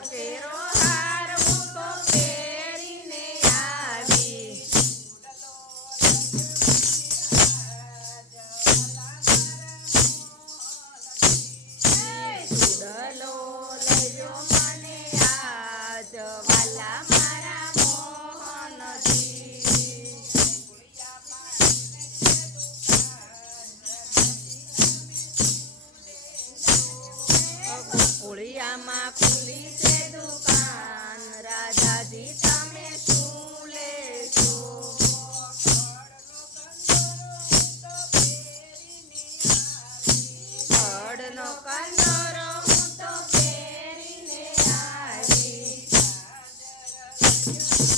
I'm a Thank you.